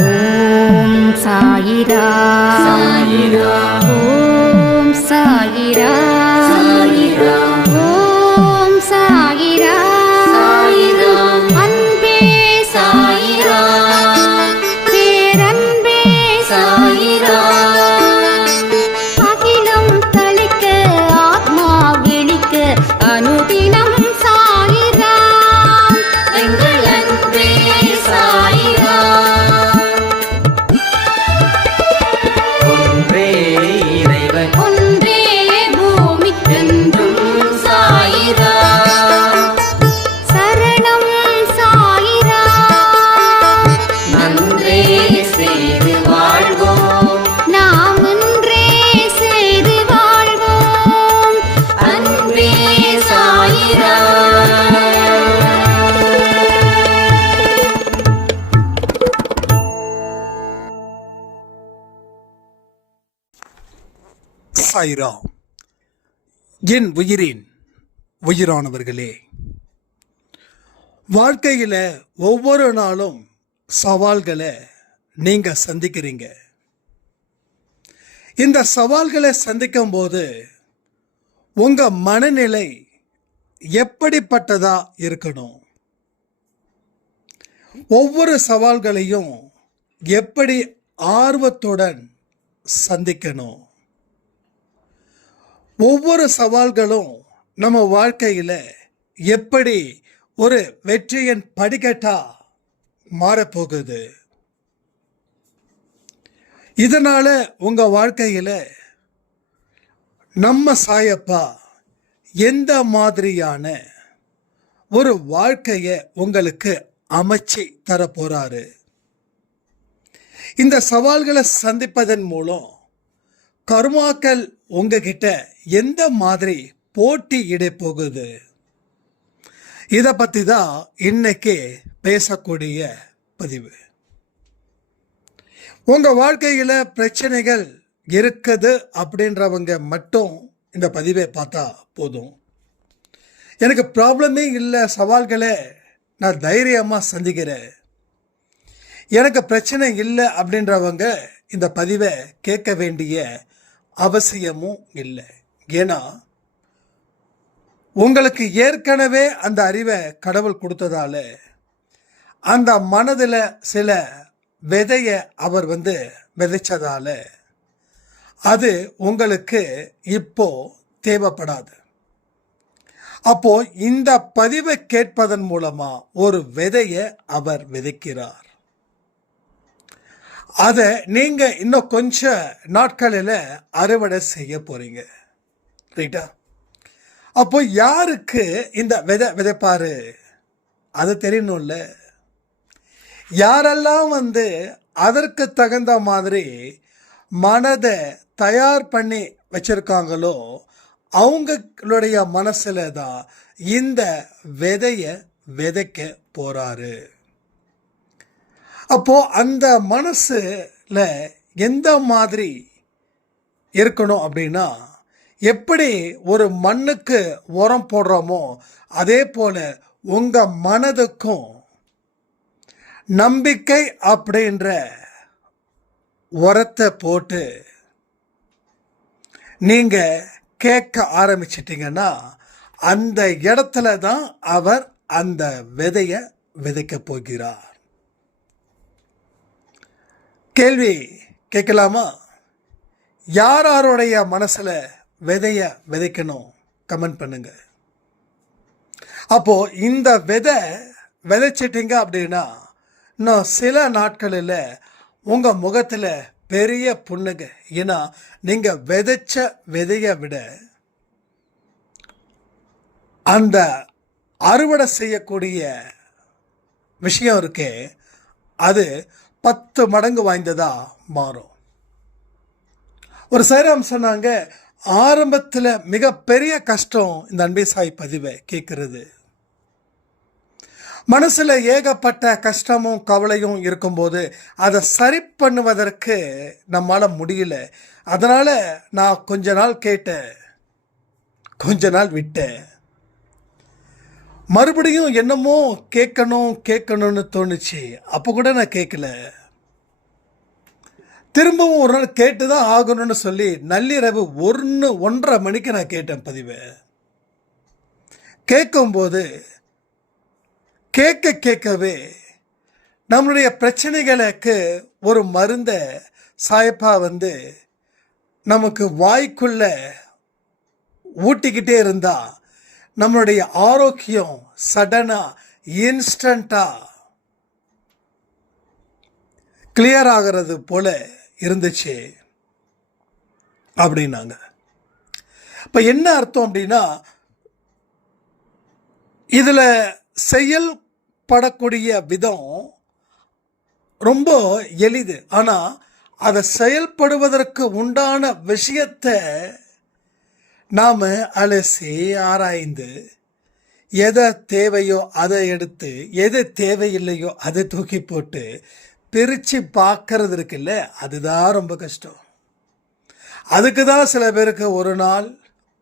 ஓம் சாயிரா சாயிரா ஓம் சாயிரா சாயிரா ஓம் சாயிரா சாயிரா அன்பே சாயிரா பேரன்பே சாயிரா அகிலம் தளிக்க ஆத்மா விழிக்க அனுதினம் சாயிரா எங்கள் அன்பே சாயிரா ஒன்றே இறைவன் ஒன்றே பூமிக்கென்றும் சாயிரா சரணம் சாயிரா நன்றே செய்து வாழ்வோம் நாம் ஒன்றே செய்து வாழ்வோம் அன்பே சாயிரா சாய்ராம். என் உயிரின் உயிரானவர்களே, வாழ்க்கையில் ஒவ்வொரு நாளும் சவால்களை நீங்கள் சந்திக்கிறீங்க. இந்த சவால்களை சந்திக்கும் போது உங்கள் மனநிலை எப்படிப்பட்டதா இருக்கணும்? ஒவ்வொரு சவால்களையும் எப்படி ஆர்வத்துடன் சந்திக்கணும்? ஒவ்வொரு சவால்களும் நம்ம வாழ்க்கையில் எப்படி ஒரு வெற்றியின் படிக்கட்டா மாறப்போகுது? இதனால உங்க வாழ்க்கையில் நம்ம சாயப்பா எந்த மாதிரியான ஒரு வாழ்க்கையை உங்களுக்கு அமைச்சு தர போறாரு? இந்த சவால்களை சந்திப்பதன் மூலம் கர்மாக்கள் உங்ககிட்ட எந்த மாதிரி போட்டியிட போகுது? இதை பற்றி தான் இன்னைக்கு பேசக்கூடிய பதிவு. உங்கள் வாழ்க்கையில் பிரச்சனைகள் இருக்குது அப்படின்றவங்க மட்டும் இந்த பதிவை பார்த்தா போதும். எனக்கு ப்ராப்ளமே இல்லை, சவால்களை நான் தைரியமாக சந்திக்கிறேன், எனக்கு பிரச்சனை இல்லை அப்படின்றவங்க இந்த பதிவை கேட்க வேண்டிய அவசியமும் இல்லை. ஏன்னா உங்களுக்கு ஏற்கனவே அந்த அறிவை கடவுள் கொடுத்ததால அந்த மனதில் சில விதையை அவர் விதைச்சதால அது உங்களுக்கு இப்போ தேவைப்படாது. அப்போ இந்த பதிவை கேட்பதன் மூலமா ஒரு விதையை அவர் விதைக்கிறார். அதை நீங்க இன்னும் கொஞ்ச நாட்களில் அறுவடை செய்ய போறீங்க. ரைட்டா? அப்போ யாருக்கு இந்த விதைப்பாரு அது தெரியணும்ல. யாரெல்லாம் அதற்கு தகுந்த மாதிரி மனதை தயார் பண்ணி வச்சிருக்காங்களோ அவங்களுடைய மனசுல தான் இந்த விதைய விதைக்க போறாரு. அப்போ அந்த மனசுல எந்த மாதிரி இருக்கணும் அப்படின்னா, எப்படி ஒரு மண்ணுக்கு உரம் போடுறோமோ அதே போல உங்க மனதுக்கும் நம்பிக்கை அப்படின்ற உரத்தை போட்டு நீங்க கேட்க ஆரம்பிச்சிட்டீங்கன்னா அந்த இடத்துல தான் அவர் அந்த விதைய விதைக்க போகிறார். கேள்வி கேட்கலாமா? யாருடைய மனசுல விதைய விதைக்கணும்? கமெண்ட் பண்ணுங்க. அப்போ இந்த விதைச்சிட்டீங்க அப்படின்னா இன்னும் சில நாட்களில் உங்க முகத்துல பெரிய புண்ணுங்க. ஏன்னா நீங்க விதைச்ச விதையை விட அந்த அறுவடை செய்யக்கூடிய விஷயம் இருக்கே அது 10 மடங்கு வாய்ந்ததா மாறும். ஒரு சைராம் சொன்னாங்க, ஆரம்பத்தில் மிகப்பெரிய கஷ்டம் இந்த அன்பே சாய் பதிவை கேட்கறது. மனசுல ஏகப்பட்ட கஷ்டமும் கவலையும் இருக்கும்போது அதை சரி பண்ணுவதற்கு நம்மால முடியல. அதனால நான் கொஞ்ச நாள் கேட்டேன், கொஞ்ச நாள் விட்டேன். மறுபடியும் என்னமோ கேட்கணும்னு தோணுச்சு. அப்போ கூட நான் கேட்கல. திரும்பவும் ஒரு நாள் கேட்டு தான் ஆகணும்னு சொல்லி நள்ளிரவு 1:30 மணிக்கு நான் கேட்டேன் பதிவை. கேட்கும்போது கேட்கவே நம்மளுடைய பிரச்சனைகளுக்கு ஒரு மருந்தை சாயப்பா நமக்கு வாய்க்குள்ள ஊட்டிக்கிட்டே இருந்தா நம்மளுடைய ஆரோக்கியம் சடனா இன்ஸ்டண்டா கிளியர் ஆகிறது போல இருந்துச்சு அப்படின்னாங்க. இப்போ என்ன அர்த்தம் அப்படின்னா, இதில் செயல்படக்கூடிய விதம் ரொம்ப எளிது. ஆனால் அதை செயல்படுவதற்கு உண்டான விஷயத்தை நாம் அலசி ஆராய்ந்து எதை தேவையோ அதை எடுத்து எது தேவையில்லையோ அதை தூக்கி போட்டு பிரித்து பார்க்கறது இருக்குல்ல, அதுதான் ரொம்ப கஷ்டம். அதுக்கு தான் சில பேருக்கு ஒரு நாள்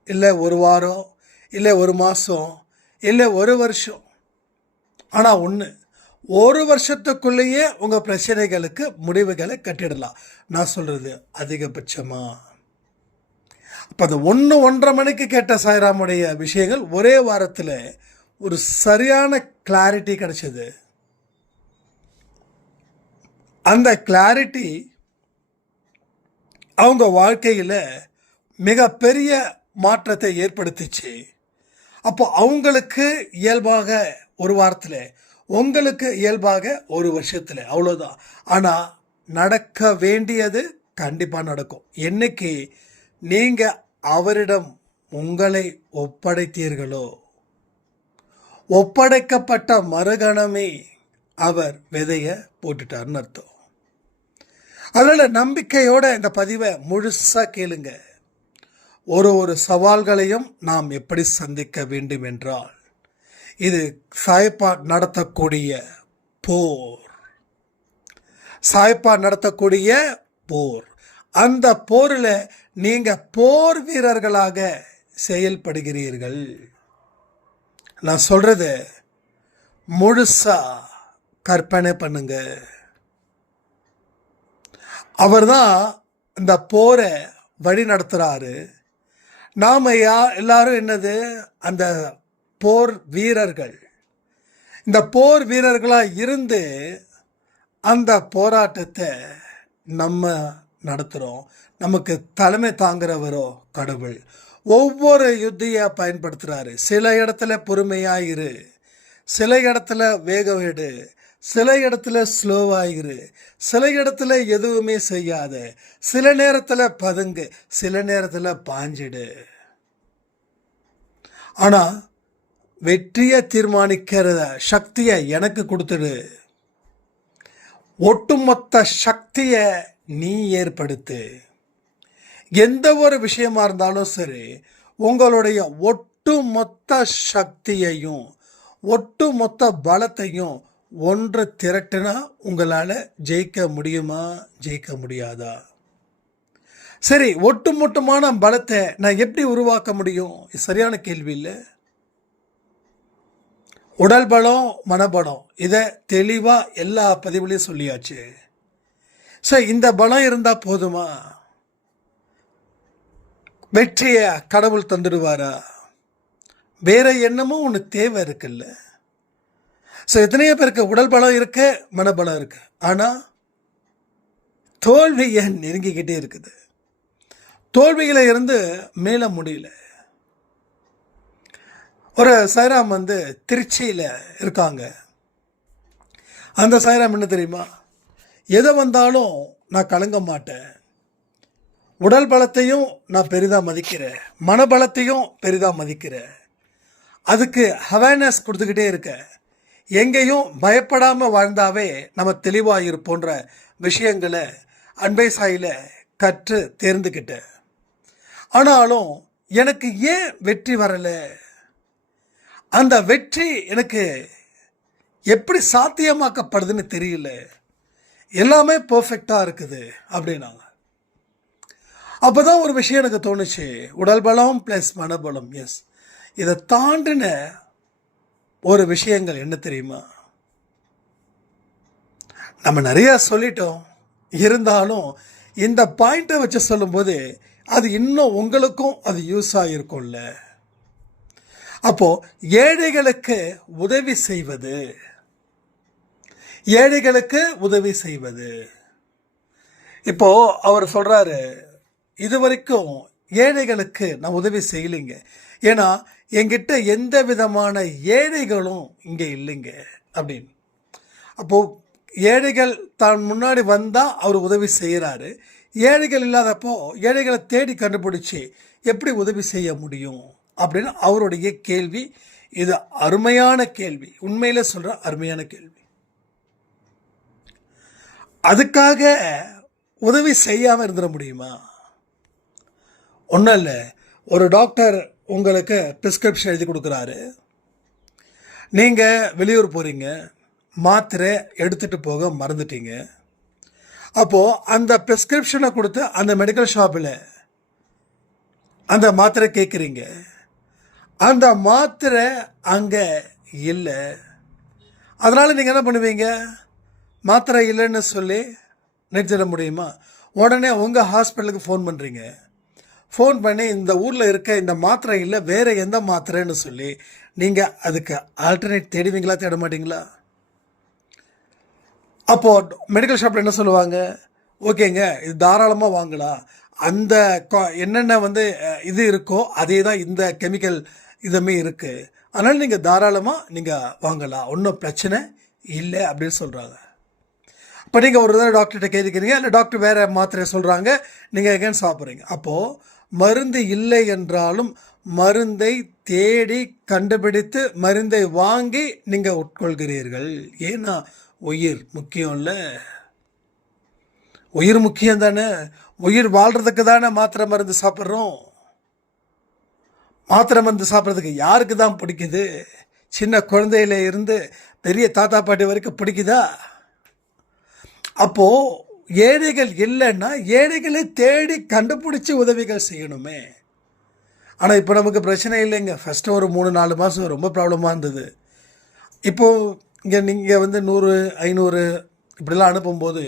இல்லை ஒரு வாரம் இல்லை ஒரு மாதம் இல்லை ஒரு வருஷம். ஆனால் ஒரு வருஷத்துக்குள்ளேயே உங்கள் பிரச்சனைகளுக்கு முடிவுகளை கட்டிடலாம். நான் சொல்கிறது அதிகபட்சமாக. அப்போ அந்த 1-1:30 மணிக்கு கேட்ட சாய்ராமுடைய விஷயங்கள் ஒரே வாரத்தில் ஒரு சரியான கிளாரிட்டி கிடைச்சது. அந்த கிளாரிட்டி அவங்க வாழ்க்கையில் மிகப்பெரிய மாற்றத்தை ஏற்படுத்திச்சு. அப்போ அவங்களுக்கு இயல்பாக ஒரு வாரத்தில், உங்களுக்கு இயல்பாக ஒரு வருஷத்தில், அவ்வளோதான். ஆனால் நடக்க வேண்டியது கண்டிப்பாக நடக்கும். என்னைக்கு நீங்கள் அவரிடம் உங்களை ஒப்படைத்தீர்களோ, ஒப்படைக்கப்பட்ட மறுகணமே அவர் விதையை போட்டுட்டார்னு அர்த்தம். அதனால் நம்பிக்கையோட இந்த பதிவை முழுசாக கேளுங்க. ஒரு சவால்களையும் நாம் எப்படி சந்திக்க வேண்டும் என்றால், இது சாயப்பா நடத்தக்கூடிய போர். சாயப்பா நடத்தக்கூடிய போர். அந்த போரில் நீங்கள் போர் வீரர்களாக செயல்படுகிறீர்கள். நான் சொல்றது முழுசா கற்பனை பண்ணுங்க. அவர் தான் இந்த போரை வழி நடத்துகிறாரு. நாம் எல்லாரும் என்னது, அந்த போர் வீரர்கள். இந்த போர் வீரர்களாக இருந்து அந்த போராட்டத்தை நம்ம நடத்துகிறோம். நமக்கு தலைமை தாங்குறவரோ கடவுள். ஒவ்வொரு யுத்தியை பயன்படுத்துகிறாரு. சில இடத்துல பொறுமையாயிரு, சில இடத்துல வேகம் எடு, சில இடத்துல ஸ்லோவாயிரு, சில இடத்துல எதுவுமே செய்யாத, சில நேரத்தில் பதுங்கு, சில நேரத்தில் பாஞ்சிடு. ஆனால் வெற்றியை தீர்மானிக்கிற சக்தியை எனக்கு கொடுத்துடு. ஒட்டுமொத்த சக்தியை நீ ஏற்படுத்து. எந்த ஒரு விஷயமா இருந்தாலும் சரி, உங்களுடைய ஒட்டுமொத்த சக்தியையும் ஒட்டுமொத்த பலத்தையும் ஒன்று திரட்டுனா உங்களால் ஜெயிக்க முடியுமா, ஜெயிக்க முடியாதா? சரி, ஒட்டுமொத்தமான பலத்தை நான் எப்படி உருவாக்க முடியும்? சரியான கேள்வி இல்லை. உடல் பலம், மனபலம், இதை தெளிவாக எல்லா பதிவுலையும் சொல்லியாச்சு. சரி, இந்த பலம் இருந்தால் போதுமா? வெற்றியை கடவுள் தந்துடுவாரா? வேற என்னமோ ஒன்று தேவை இருக்குல்ல. ஸோ எத்தனையோ பேருக்கு உடல் பலம் இருக்கு, மனபலம் இருக்கு, ஆனால் தோல்வியை நெருங்கிக்கிட்டே இருக்குது. தோல்விகளை இருந்து மேல முடியல. ஒரு சாய்ராம் திருச்சியில் இருக்காங்க. அந்த சாய்ராம் என்ன தெரியுமா, எதை வந்தாலும் நான் கலங்க மாட்டேன். உடல் பலத்தையும் நான் பெரிதாக மதிக்கிறேன், மனபலத்தையும் பெரிதாக மதிக்கிறேன். அதுக்கு அவேர்னஸ் கொடுத்துக்கிட்டே இருக்க. எங்கேயும் பயப்படாமல் வாழ்ந்தாவே நம்ம தெளிவாக இருப்போன்ற விஷயங்களை அன்பை சாயில் கற்று தேர்ந்துக்கிட்டேன். ஆனாலும் எனக்கு ஏன் வெற்றி வரலை? அந்த வெற்றி எனக்கு எப்படி சாத்தியமாக்கப்படுதுன்னு தெரியல. எல்லாமே பர்ஃபெக்டாக இருக்குது அப்படின்னாங்க. அப்போ தான் ஒரு விஷயம் எனக்கு தோணுச்சு. உடல் பலம் ப்ளஸ் மனபலம். எஸ், இதை தாண்டின ஒரு விஷயங்கள் என்ன தெரியுமா? நம்ம நிறையா சொல்லிட்டோம், இருந்தாலும் இந்த பாயிண்ட்டை வச்சு சொல்லும்போது அது இன்னும் உங்களுக்கும் அது யூஸ் ஆகிருக்கும்ல. அப்போது ஏழைகளுக்கு உதவி செய்வது, ஏழைகளுக்கு உதவி செய்வது. இப்போது அவர் சொல்கிறாரு, இது வரைக்கும் ஏழைகளுக்கு நான் உதவி செய்யலைங்க, ஏன்னா என்கிட்ட எந்த விதமான ஏழைகளும் இங்கே இல்லைங்க அப்படின்னு. அப்போது ஏழைகள் தான் முன்னாடி வந்தால் அவர் உதவி செய்கிறாரு. ஏழைகள் இல்லாதப்போ ஏழைகளை தேடி கண்டுபிடிச்சி எப்படி உதவி செய்ய முடியும் அப்படின்னு அவருடைய கேள்வி. இது அருமையான கேள்வி, உண்மையில சொல்கிற அருமையான கேள்வி. அதுக்காக உதவி செய்யாமல் இருந்துட முடியுமா? ஒன்றும் இல்லை. ஒரு டாக்டர் உங்களுக்கு ப்ரிஸ்கிரிப்ஷன் எழுதி கொடுக்குறாரு. நீங்கள் வெளியூர் போகிறீங்க, மாத்திரை எடுத்துகிட்டு போக மறந்துட்டீங்க. அப்போது அந்த ப்ரிஸ்கிரிப்ஷனை கொடுத்து அந்த மெடிக்கல் ஷாப்பில் அந்த மாத்திரை கேட்குறீங்க. அந்த மாத்திரை அங்கே இல்லை. அதனால் நீங்கள் என்ன பண்ணுவீங்க? மாத்திரை இல்லைன்னு சொல்லி நிறுத்திட முடியுமா? உடனே உங்கள் ஹாஸ்பிட்டலுக்கு ஃபோன் பண்ணுறீங்க. ஃபோன் பண்ணி இந்த ஊரில் இருக்க இந்த மாத்திரை இல்லை, வேறு எந்த மாத்திரைன்னு சொல்லி நீங்கள் அதுக்கு ஆல்டர்னேட் தேடுவீங்களா, தேட மாட்டிங்களா? அப்போது மெடிக்கல் ஷாப்பில் என்ன சொல்லுவாங்க? ஓகேங்க, இது தாராளமாக வாங்கலாம், அந்த என்னென்ன இது இருக்கோ அதே தான் இந்த கெமிக்கல் இதுமே இருக்குது, அதனால் நீங்கள் தாராளமாக நீங்கள் வாங்கலாம், ஒன்றும் பிரச்சனை இல்லை அப்படின்னு சொல்கிறாங்க. இப்போ நீங்கள் ஒரு தடவை டாக்டர்கிட்ட கேட்குறீங்க, இல்லை டாக்டர் வேறு மாத்திரை சொல்கிறாங்க, நீங்கள் எங்கேன்னு சாப்பிட்றீங்க. அப்போது மருந்து இல்லை என்றாலும் மருந்தை தேடி கண்டுபிடித்து மருந்தை வாங்கி நீங்கள் உட்கொள்கிறீர்கள். ஏன்னா உயிர் முக்கியம் இல்லை? உயிர் முக்கியம் தானே. உயிர் வாழ்கிறதுக்கு தானே மாத்திரை மருந்து சாப்பிட்றோம். மாத்திரை மருந்து சாப்பிட்றதுக்கு யாருக்கு தான் பிடிக்குது? சின்ன குழந்தையில இருந்து பெரிய தாத்தா பாட்டி வரைக்கும் பிடிக்குதா? அப்போது ஏழைகள் இல்லைன்னா ஏழைகளை தேடி கண்டுபிடிச்சி உதவிகள் செய்யணுமே. ஆனால் இப்போ நமக்கு பிரச்சனை இல்லைங்க. ஃபஸ்ட்டு ஒரு 3-4 மாதம் ரொம்ப ப்ராப்ளமாக இருந்தது. இப்போது இங்கே நீங்கள் 100, 500 இப்படிலாம் அனுப்பும்போது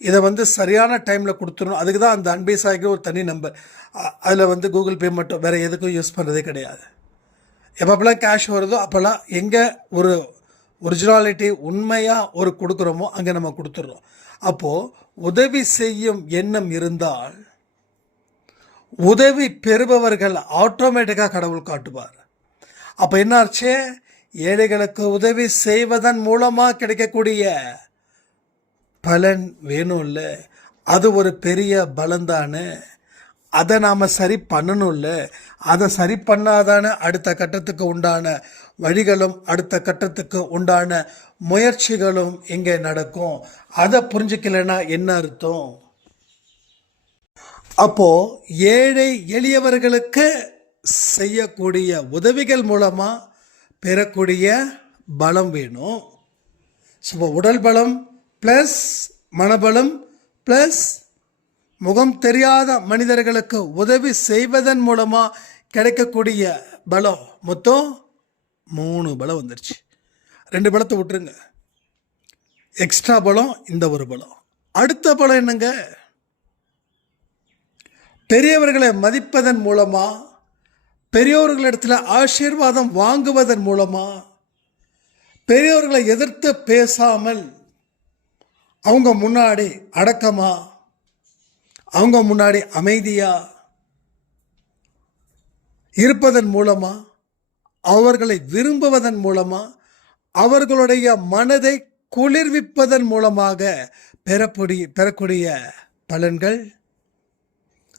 இதை சரியான டைமில் கொடுத்துடணும். அதுக்கு தான் அந்த அன்பை சாய்க்கிற ஒரு தனி நம்பர். அதில் கூகுள் பே மட்டும், வேறு எதுக்கும் யூஸ் பண்ணுறதே கிடையாது. எப்பப்பெல்லாம் கேஷ் வருதோ அப்போல்லாம் எங்கே ஒரு ஒரிஜினாலிட்டி உண்மையாக ஒரு கொடுக்குறோமோ அங்கே நம்ம கொடுத்துட்றோம். அப்போது உதவி செய்யும் எண்ணம் இருந்தால் உதவி பெறுபவர்கள் ஆட்டோமேட்டிக்காக கடவுள் காட்டுவார். அப்போ என்னாச்சு? ஏழைகளுக்கு உதவி செய்வதன் மூலமாக கிடைக்கக்கூடிய பலன் வேணும்ல, அது ஒரு பெரிய பலன்தானே. அதை நாம் சரி பண்ணணும்ல. அதை சரி பண்ணாதானே அடுத்த கட்டத்துக்கு உண்டான வழிகளும் அடுத்த கட்டத்துக்கு உண்டான முயற்சிகளும் இங்கே நடக்கும். அதை புரிஞ்சுக்கலைன்னா என்ன அர்த்தம்? அப்போது ஏழை எளியவர்களுக்கு செய்யக்கூடிய உதவிகள் மூலமாக பெறக்கூடிய பலம் வேணும். ஸோ உடல் பலம் ப்ளஸ் மனபலம் ப்ளஸ் முகம் தெரியாத மனிதர்களுக்கு உதவி செய்வதன் மூலமாக கிடைக்கக்கூடிய பலம் மொத்தம் 3 பலம் வந்துருச்சு. 2 பலத்தை விட்டுருங்க, எக்ஸ்ட்ரா பலம் இந்த ஒரு பலம். அடுத்த பலம் என்னங்க? பெரியவர்களை மதிப்பதன் மூலமாக, பெரியோர்களிடத்தில் ஆசீர்வாதம் வாங்குவதன் மூலமாக, பெரியோர்களை எதிர்த்து பேசாமல் அவங்க முன்னாடி அடக்கமா, அவங்க முன்னாடி அமைதியாக இருப்பதன் மூலமாக, அவர்களை விரும்புவதன் மூலமாக, அவர்களுடைய மனதை குளிர்விப்பதன் மூலமாக பெறக்கூடிய பலன்கள்.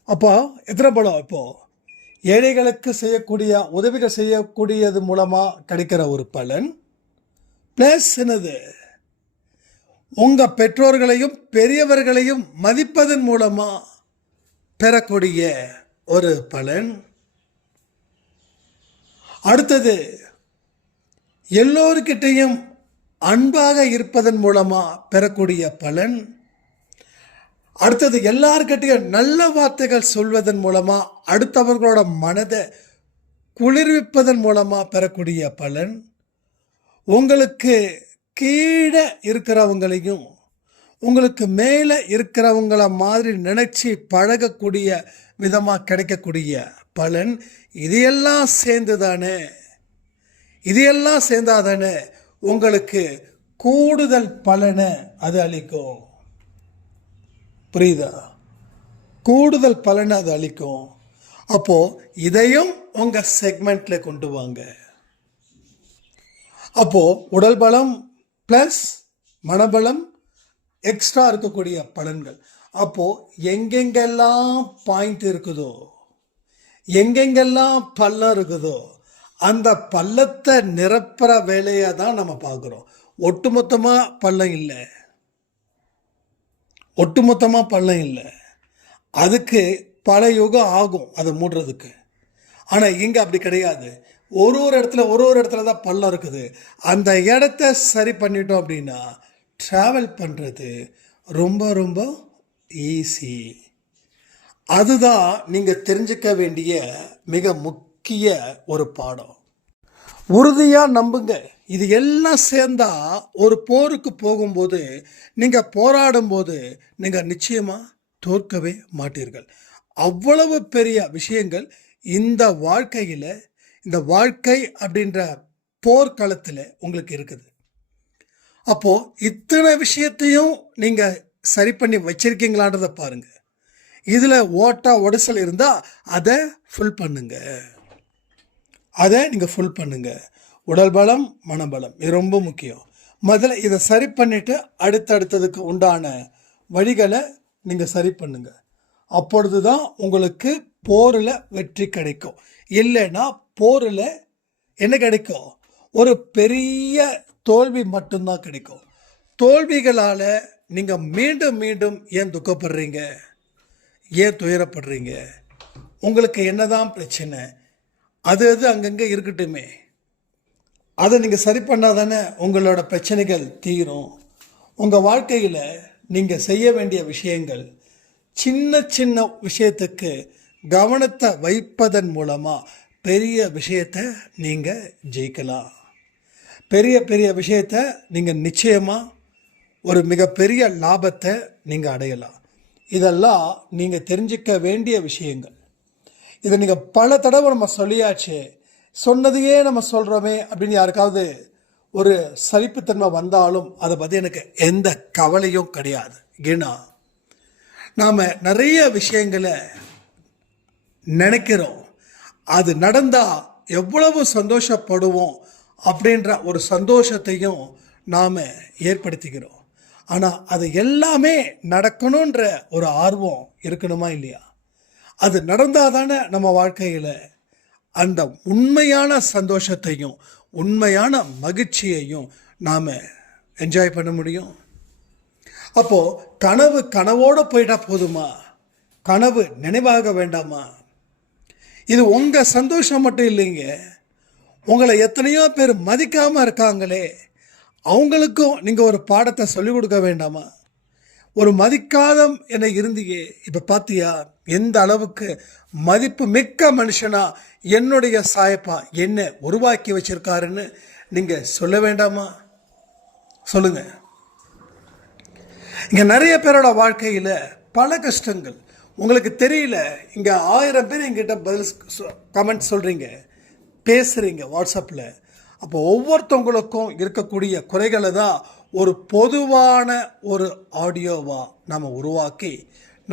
அப்போ எத்தனை பலம்? இப்போது ஏழைகளுக்கு செய்யக்கூடிய உதவிகள் செய்யக்கூடியது மூலமாக கிடைக்கிற ஒரு பலன் ப்ளஸ் என்னது? உங்கள் பெற்றோர்களையும் பெரியவர்களையும் மதிப்பதன் மூலமாக பெறக்கூடிய ஒரு பலன். அடுத்தது எல்லோருக்கிட்டையும் அன்பாக இருப்பதன் மூலமாக பெறக்கூடிய பலன். அடுத்தது எல்லார்கிட்டையும் நல்ல வார்த்தைகள் சொல்வதன் மூலமாக அடுத்தவர்களோட மனதை குளிர்விப்பதன் மூலமாக பெறக்கூடிய பலன். உங்களுக்கு கீழே இருக்கிறவங்களையும் உங்களுக்கு மேலே இருக்கிறவங்கள மாதிரி நினச்சி பழகக்கூடிய விதமாக கிடைக்கக்கூடிய பலன் இதையெல்லாம் சேர்ந்து தானே, இதையெல்லாம் சேர்ந்தாதானே உங்களுக்கு கூடுதல் பலனை அது அளிக்கும். புரியுதா? கூடுதல் பலனை அது அளிக்கும். அப்போது இதையும் உங்கள் செக்மெண்ட்டில் கொண்டு வாங்க. அப்போது உடல் பலம் ப்ளஸ் மனபலம் எக்ஸ்ட்ரா இருக்கக்கூடிய பலன்கள். அப்போது எங்கெங்கெல்லாம் பாயிண்ட் இருக்குதோ, எங்கெங்கெல்லாம் பள்ளம் இருக்குதோ, அந்த பள்ளத்தை நிரப்புற வேலையை தான் நம்ம பார்க்குறோம். ஒட்டுமொத்தமாக பள்ளம் இல்லை, ஒட்டுமொத்தமாக பள்ளம் இல்லை. அதுக்கு பல யுகம் ஆகும் அதை மூடுறதுக்கு. ஆனால் இங்கே அப்படி கிடையாது. ஒரு இடத்துல தான் பள்ளம் இருக்குது. அந்த இடத்த சரி பண்ணிட்டோம் அப்படின்னா ட்ராவல் பண்ணுறது ரொம்ப ரொம்ப ஈஸி. அதுதான் நீங்கள் தெரிஞ்சுக்க வேண்டிய மிக முக்கிய ஒரு பாடம். உறுதியாக நம்புங்க. இது எல்லாம் சேர்ந்தா ஒரு போருக்கு போகும்போது, நீங்கள் போராடும்போது நீங்கள் நிச்சயமாக தோற்கவே மாட்டீர்கள். அவ்வளவு பெரிய விஷயங்கள் இந்த வாழ்க்கையில், இந்த வாழ்க்கை அப்படின்ற போர்க்களத்தில் உங்களுக்கு இருக்குது. அப்போது இத்தனை விஷயத்தையும் நீங்கள் சரி பண்ணி வச்சிருக்கீங்களான்றதை பாருங்கள். இதில் ஓட்டா ஒடிசல் இருந்தால் அதை ஃபுல் பண்ணுங்க, அதை நீங்கள் ஃபுல் பண்ணுங்க. உடல் பலம் மனபலம் இது ரொம்ப முக்கியம். முதல்ல இதை சரி பண்ணிவிட்டு அடுத்தடுத்ததுக்கு உண்டான வழிகளை நீங்கள் சரி பண்ணுங்க. அப்பொழுது தான் உங்களுக்கு போரில் வெற்றி கிடைக்கும். இல்லைன்னா போரில் என்ன கிடைக்கும்? ஒரு பெரிய தோல்வி மட்டும்தான் கிடைக்கும். தோல்விகளால் நீங்கள் மீண்டும் மீண்டும் ஏன் துக்கப்படுறீங்க, ஏன் துயரப்படுறீங்க? உங்களுக்கு என்னதான் பிரச்சனை? அது அங்கங்கே இருக்கட்டுமே. அதை நீங்கள் சரி பண்ணால் தானே உங்களோட பிரச்சனைகள் தீரும். உங்கள் வாழ்க்கையில் நீங்கள் செய்ய வேண்டிய விஷயங்கள், சின்ன சின்ன விஷயத்துக்கு கவனத்தை வைப்பதன் மூலமாக பெரிய விஷயத்தை நீங்கள் ஜெயிக்கலாம். பெரிய பெரிய விஷயத்தை நீங்கள் நிச்சயமாக ஒரு மிகப்பெரிய லாபத்தை நீங்கள் அடையலாம். இதெல்லாம் நீங்கள் தெரிஞ்சிக்க வேண்டிய விஷயங்கள். இதை நீங்கள் பல தடவை நம்ம சொல்லியாச்சு, சொன்னதையே நம்ம சொல்கிறோமே அப்படின்னு யாருக்காவது ஒரு சலிப்புத்தன்மை வந்தாலும் அதை பற்றி எனக்கு எந்த கவலையும் கிடையாது. ஏன்னா நாம் நிறைய விஷயங்களை நினைக்கிறோம், அது நடந்தால் எவ்வளவு சந்தோஷப்படுவோம் அப்படின்ற ஒரு சந்தோஷத்தையும் நாம் ஏற்படுத்திக்கிறோம். ஆனால் அது எல்லாமே நடக்கணுன்ற ஒரு ஆர்வம் இருக்கணுமா இல்லையா? அது நடந்தால் தானே நம்ம வாழ்க்கையில் அந்த உண்மையான சந்தோஷத்தையும் உண்மையான மகிழ்ச்சியையும் நாம் என்ஜாய் பண்ண முடியும். அப்போது கனவு கனவோடு போயிட்டால் போதுமா? கனவு நினைவாக வேண்டாமா? இது உங்கள் சந்தோஷம் மட்டும் இல்லைங்க. உங்களை எத்தனையோ பேர் மதிக்காமல் இருக்காங்களே, அவங்களுக்கும் நீங்கள் ஒரு பாடத்தை சொல்லிக் கொடுக்க வேண்டாமா? ஒரு மதிக்காத என இருந்தீங்க, இப்போ பார்த்தியா எந்த அளவுக்கு மதிப்பு மிக்க மனுஷனா என்னுடைய சாயப்பா என்ன உருவாக்கி வச்சிருக்காருன்னு நீங்கள் சொல்ல வேண்டாமா? சொல்லுங்கள். இங்கே நிறைய பேரோட வாழ்க்கையில் பல கஷ்டங்கள் உங்களுக்கு தெரியல. இங்கே 1000 பேர் எங்கிட்ட பதில் கமெண்ட் சொல்கிறீங்க, பேசுகிறீங்க வாட்ஸ்அப்பில். அப்போ ஒவ்வொருத்தவங்களுக்கும் இருக்கக்கூடிய குறைகளை தான் ஒரு பொதுவான ஒரு ஆடியோவாக நாம் உருவாக்கி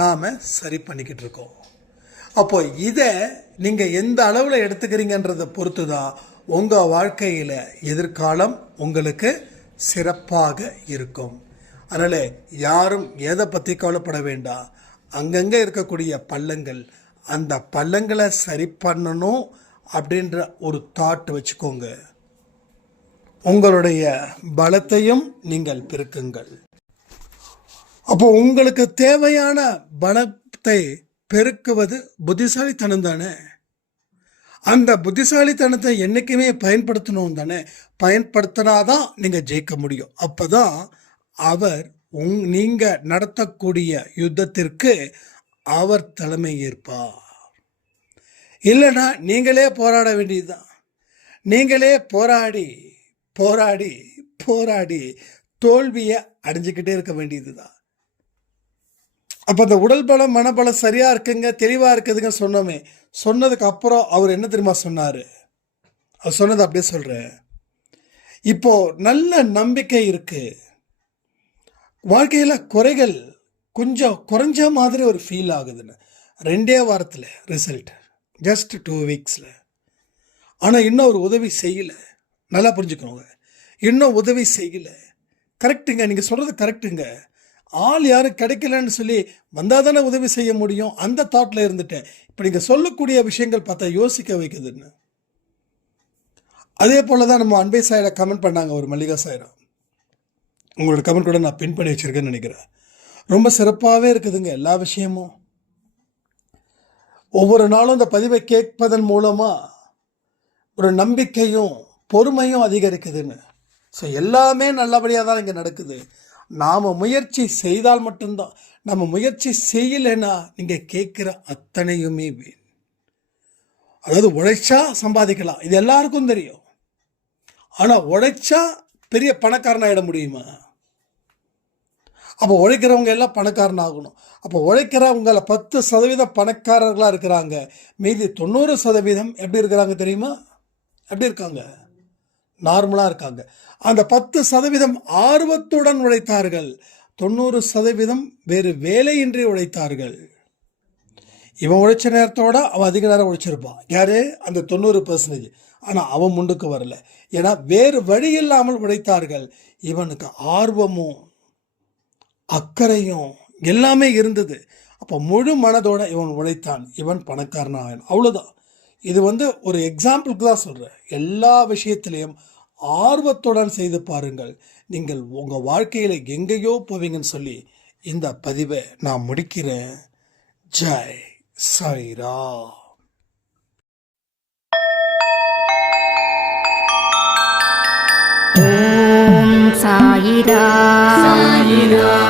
நாம் சரி பண்ணிக்கிட்டு இருக்கோம். அப்போ இதை நீங்கள் எந்த அளவில் எடுத்துக்கிறீங்கன்றதை பொறுத்து தான் உங்கள் வாழ்க்கையில் எதிர்காலம் உங்களுக்கு சிறப்பாக இருக்கும். அதனால் யாரும் எதை பற்றி கவலைப்பட வேண்டாம். அங்கங்கே இருக்கக்கூடிய பள்ளங்கள், அந்த பள்ளங்களை சரி பண்ணணும் அப்படின்ற ஒரு தாட் வச்சுக்கோங்க. உங்களுடைய பலத்தையும் நீங்கள் பெருக்குங்கள். அப்போ உங்களுக்கு தேவையான பலத்தை பெருக்குவது புத்திசாலித்தனம் தானே. அந்த புத்திசாலித்தனத்தை என்றைக்குமே பயன்படுத்தணும் தானே. பயன்படுத்தினாதான் நீங்கள் ஜெயிக்க முடியும். அப்போ தான் அவர் நீங்கள் நடத்தக்கூடிய யுத்தத்திற்கு அவர் தலைமை ஏற்பார். இல்லைன்னா நீங்களே போராட வேண்டியதுதான். நீங்களே போராடி போராடி போராடி தோல்வியை அடைஞ்சிக்கிட்டே இருக்க வேண்டியது தான். அப்போ அந்த உடல் பலம் மனபலம் சரியாக இருக்குங்க, தெளிவாக இருக்குதுங்க சொன்னோமே. சொன்னதுக்கு அப்புறம் அவர் என்ன தெரியுமா சொன்னார்? அவர் சொன்னது அப்படியே சொல்கிறேன். இப்போ நல்ல நம்பிக்கை இருக்கு, வாழ்க்கையில் குறைகள் கொஞ்சம் குறைஞ்ச மாதிரி ஒரு ஃபீல் ஆகுதுன்னு. 2 வாரத்தில் ரிசல்ட், ஜஸ்ட் 2 வீக்ஸில். ஆனால் இன்னும் ஒரு உதவி செய்யலை. நல்லா புரிஞ்சுக்கோங்க, இன்னும் உதவி செய்யலை. கரெக்டுங்க, நீங்கள் சொல்கிறது கரெக்டுங்க. ஆள் யாரும் கிடைக்கலன்னு சொல்லி வந்தால் தானே உதவி செய்ய முடியும், அந்த தாட்டில் இருந்துட்டேன். இப்போ நீங்கள் சொல்லக்கூடிய விஷயங்கள் பார்த்தா யோசிக்க வைக்குதுன்னு. அதே போல் தான் நம்ம அன்பை சாயில கமெண்ட் பண்ணாங்க ஒரு மல்லிகா சாயிரம். உங்களோட கமெண்ட் கூட நான் பின் பண்ணி வச்சுருக்கேன்னு நினைக்கிறேன். ரொம்ப சிறப்பாகவே இருக்குதுங்க எல்லா விஷயமும். ஒவ்வொரு நாளும் இந்த பதிவை கேட்பதன் மூலமாக ஒரு நம்பிக்கையும் பொறுமையும் அதிகரிக்குதுன்னு. ஸோ எல்லாமே நல்லபடியாக தான் இங்கே நடக்குது. நாம் முயற்சி செய்தால் மட்டும்தான். நம்ம முயற்சி செய்யலைன்னா நீங்கள் கேட்குற அத்தனையுமே வீண். அதாவது உழைச்சா சம்பாதிக்கலாம், இது எல்லாருக்கும் தெரியும். ஆனால் உழைச்சா பெரிய பணக்காரன் ஆகிட முடியுமா? அப்போ உழைக்கிறவங்க எல்லாம் பணக்காரன் ஆகணும். அப்போ உழைக்கிறவங்கள 10% பணக்காரர்களாக இருக்கிறாங்க, மீதி 90% எப்படி இருக்கிறாங்க தெரியுமா? எப்படி இருக்காங்க? நார்மலாக இருக்காங்க. அந்த 10% ஆர்வத்துடன் உழைத்தார்கள், 90% வேறு வேலையின்றி உழைத்தார்கள். இவன் உழைச்ச நேரத்தோட அவன் அதிக நேரம் உழைச்சிருப்பான். யாரு? அந்த 90%. ஆனால் அவன் முன்னுக்கு வரல, ஏன்னா வேறு வழி இல்லாமல் உழைத்தார்கள். இவனுக்கு ஆர்வமும் அக்கறையும் எல்லாமே இருந்தது. அப்போ முழு மனதோட இவன் உழைத்தான், இவன் பணக்காரனாக. அவ்வளோதான். இது ஒரு எக்ஸாம்பிளுக்கு தான் சொல்கிறேன். எல்லா விஷயத்திலையும் ஆர்வத்துடன் செய்து பாருங்கள், நீங்கள் உங்கள் வாழ்க்கையில் எங்கேயோ போவீங்கன்னு சொல்லி இந்த பதிவை நான் முடிக்கிறேன். ஜெய் சாய்ராம். ஓம் சாயிரா. சாயிரா.